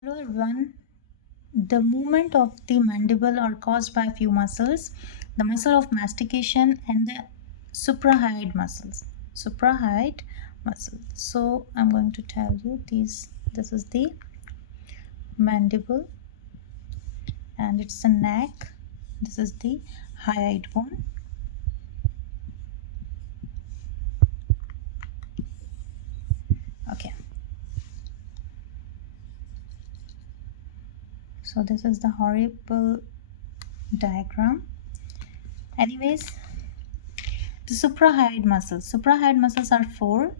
Hello everyone. The movement of the mandible are caused by a few muscles, the muscle of mastication and the suprahyoid muscles. Suprahyoid muscles. So I'm going to tell you these. This is the mandible and it's the neck. This is the hyoid bone. Okay. So this is the horrible diagram. Anyways, the suprahyoid muscles. Suprahyoid muscles are four.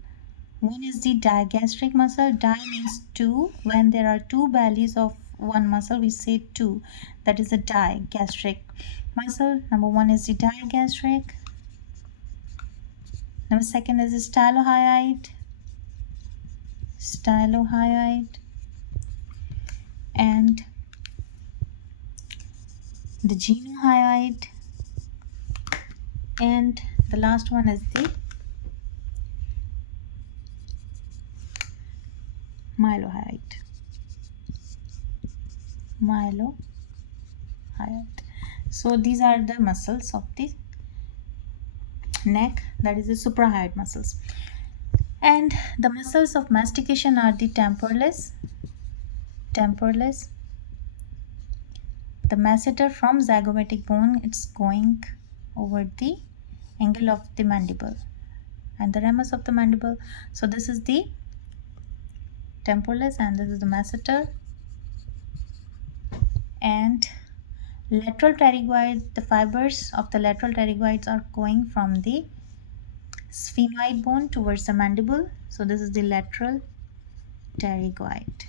One is the digastric muscle. Di means two. When there are two bellies of one muscle, we say two. That is the digastric muscle. Number one is the digastric. Number second is the stylohyoid. Stylohyoid. And the genohyoid. And the last one is the mylohyoid. Mylohyoid. So these are the muscles of the neck, that is the suprahyoid muscles. And the muscles of mastication are the temporalis. The masseter from zygomatic bone, it's going over the angle of the mandible and the ramus of the mandible. So this is the temporalis and this is the masseter. And lateral pterygoid, the fibers of the lateral pterygoids are going from the sphenoid bone towards the mandible. So this is the lateral pterygoid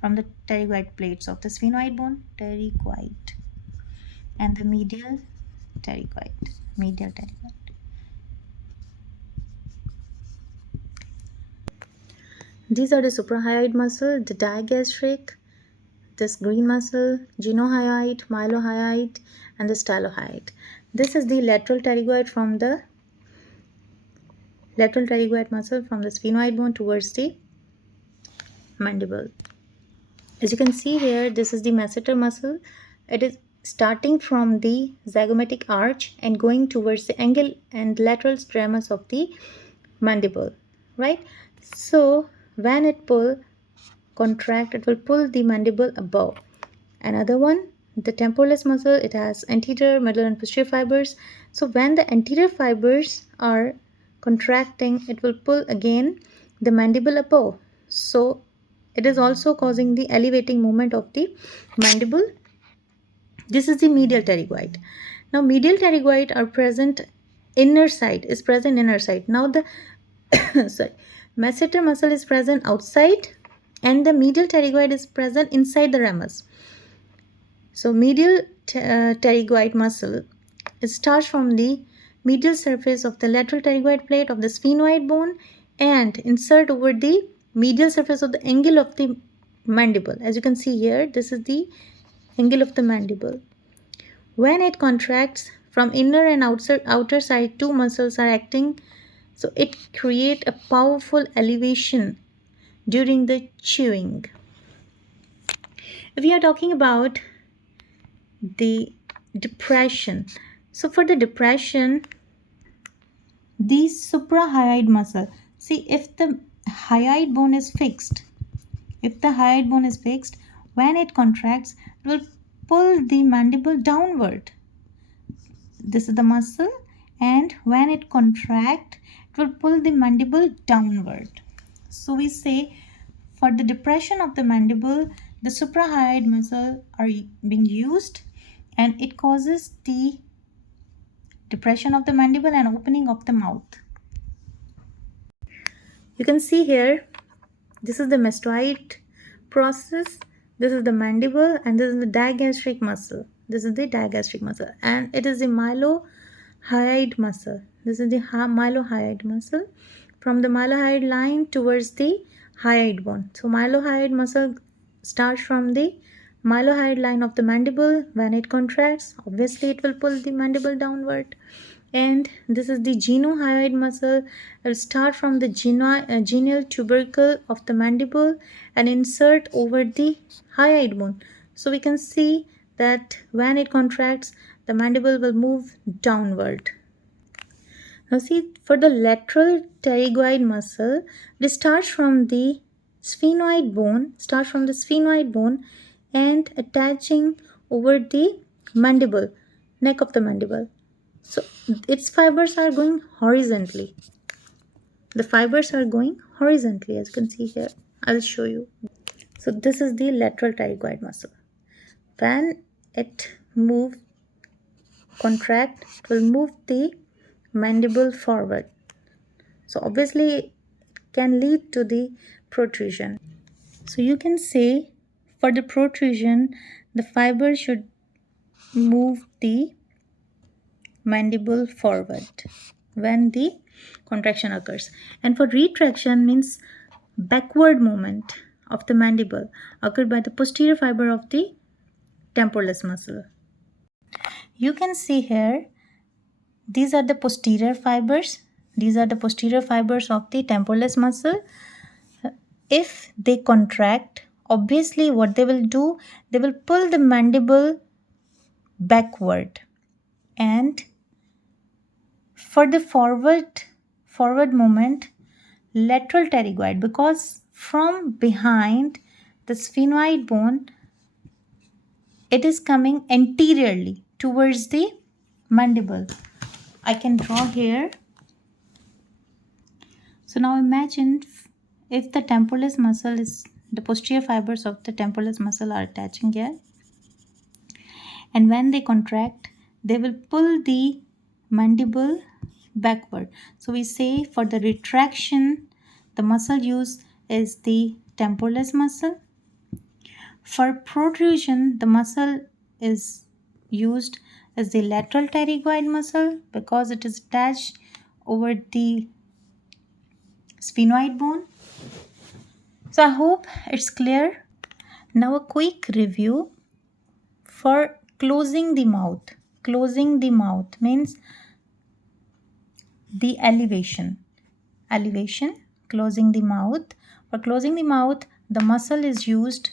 from the pterygoid plates of the sphenoid bone, pterygoid, and the medial pterygoid. These are the suprahyoid muscle, the digastric, this green muscle, genohyoid, mylohyoid, and the stylohyoid. This is the lateral pterygoid from the lateral pterygoid muscle from the sphenoid bone towards the mandible. As you can see here, this is the masseter muscle. It is starting from the zygomatic arch and going towards the angle and lateral ramus of the mandible, right? So when it contract, it will pull the mandible above. Another one, the temporalis muscle, it has anterior, middle, and posterior fibers. So when the anterior fibers are contracting, it will pull again the mandible above. So it is also causing the elevating movement of the mandible. This is the medial pterygoid. Now medial pterygoid are present inner side. Now the masseter muscle is present outside and the medial pterygoid is present inside the ramus. So medial pterygoid muscle, it starts from the medial surface of the lateral pterygoid plate of the sphenoid bone and insert over the medial surface of the angle of the mandible. As you can see here, this is the angle of the mandible. When it contracts from inner and outer side, two muscles are acting, so it creates a powerful elevation during the chewing. If we are talking about the depression, so for the depression, the suprahyoid muscle, see, if the hyoid bone is fixed, when it contracts, it will pull the mandible downward. This is the muscle, and when it contracts, it will pull the mandible downward. So we say for the depression of the mandible, the suprahyoid muscle are being used and it causes the depression of the mandible and opening of the mouth. You can see here, this is the mastoid process, this is the mandible, and this is the digastric muscle. And it is the mylohyoid muscle. This is the mylohyoid muscle from the mylohyoid line towards the hyoid bone. So mylohyoid muscle starts from the mylohyoid line of the mandible. When it contracts, obviously it will pull the mandible downward. And this is the genohyoid muscle. It will start from the genial tubercle of the mandible and insert over the hyoid bone. So we can see that when it contracts, the mandible will move downward. Now see, for the lateral pterygoid muscle, it starts from the sphenoid bone, and attaching over the mandible, neck of the mandible. So its fibers are going horizontally. The fibers are going horizontally, as you can see here. I'll show you. So this is the lateral pterygoid muscle. When it contract, it will move the mandible forward. So obviously it can lead to the protrusion. So you can say for the protrusion, the fiber should move the mandible forward when the contraction occurs. And for retraction means backward movement of the mandible occurred by the posterior fiber of the temporalis muscle. You can see here, these are the posterior fibers. These are the posterior fibers of the temporalis muscle. If they contract, obviously what they will do, they will pull the mandible backward. And for the forward movement, lateral pterygoid, because from behind the sphenoid bone, it is coming anteriorly towards the mandible. I can draw here. So now imagine if the temporalis muscle is, the posterior fibers of the temporalis muscle are attaching here, and when they contract, they will pull the mandible backward. So we say for the retraction, the muscle used is the temporalis muscle. For protrusion, the muscle is used as the lateral pterygoid muscle because it is attached over the sphenoid bone. So I hope it's clear. Now a quick review for closing the mouth. Closing the mouth means the elevation. Elevation, closing the mouth. For closing the mouth, the muscle is used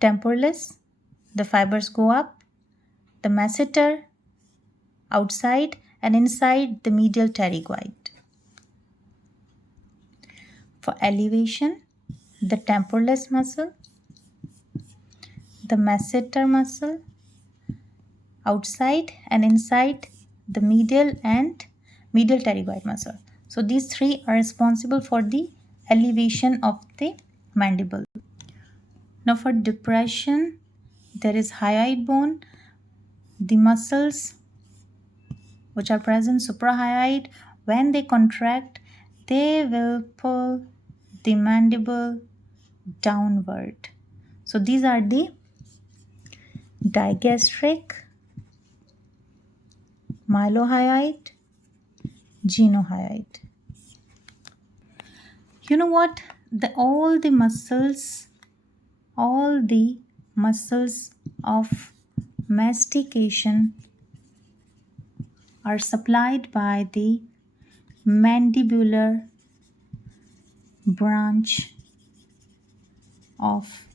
temporalis, the fibers go up, the masseter outside and inside the medial pterygoid. For elevation, the temporalis muscle, the masseter muscle outside and inside the medial and medial pterygoid muscle. So these three are responsible for the elevation of the mandible. Now for depression, there is hyoid bone. The muscles which are present suprahyoid, when they contract, they will pull the mandible downward. So these are the digastric, mylohyoid, genohyoid. You know what? All the muscles of mastication are supplied by the mandibular branch of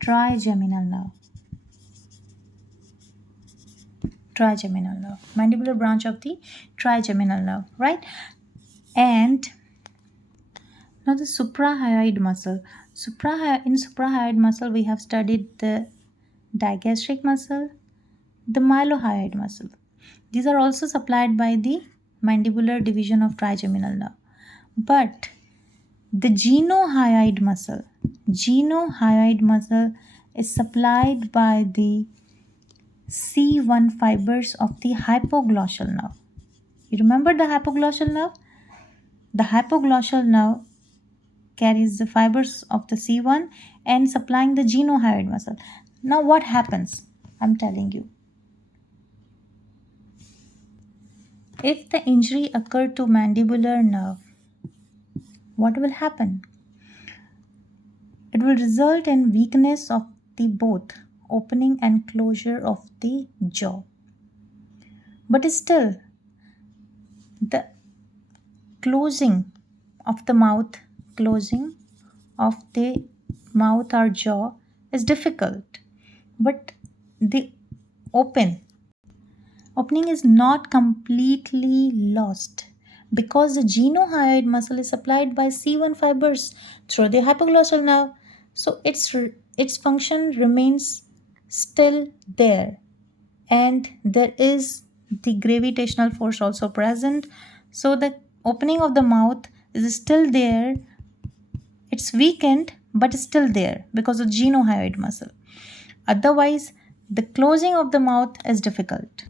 trigeminal nerve. Mandibular branch of the trigeminal nerve, right? And now the suprahyoid muscle. In suprahyoid muscle, we have studied the digastric muscle, the mylohyoid muscle. These are also supplied by the mandibular division of trigeminal nerve. But the genohyoid muscle is supplied by the C1 fibers of the hypoglossal nerve. You remember the hypoglossal nerve? The hypoglossal nerve carries the fibers of the C1 and supplying the genohyoid muscle. Now what happens? I'm telling you. If the injury occurred to mandibular nerve, what will happen? It will result in weakness of the both opening and closure of the jaw. But still, the closing of the mouth or jaw is difficult, but the opening is not completely lost because the genohyoid muscle is supplied by C1 fibers through the hypoglossal nerve, so its function remains still there, and there is the gravitational force also present, so the opening of the mouth is still there. It's weakened but still there because of genohyoid muscle. Otherwise, the closing of the mouth is difficult.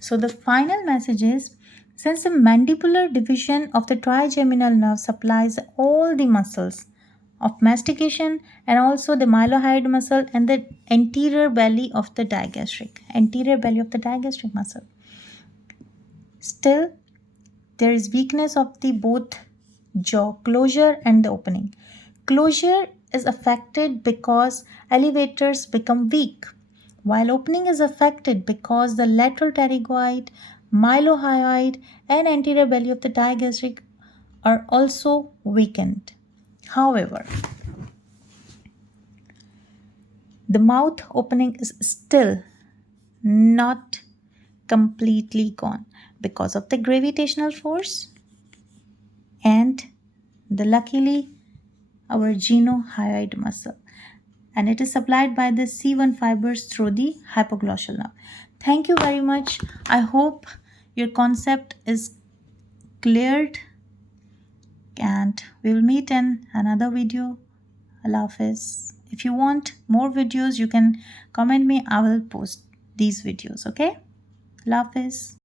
So the final message is, since the mandibular division of the trigeminal nerve supplies all the muscles of mastication and also the mylohyoid muscle and the anterior belly of the digastric muscle, still there is weakness of the both jaw closure and the opening. Closure is affected because elevators become weak, while opening is affected because the lateral pterygoid, mylohyoid, and anterior belly of the digastric are also weakened. However, the mouth opening is still not completely gone because of the gravitational force and luckily our genohyoid muscle, and it is supplied by the C1 fibers through the hypoglossal nerve. Thank you very much. I hope your concept is cleared, and we'll meet in another video. Allah Hafiz. If you want more videos, you can comment me. I will post these videos. Okay? Allah Hafiz.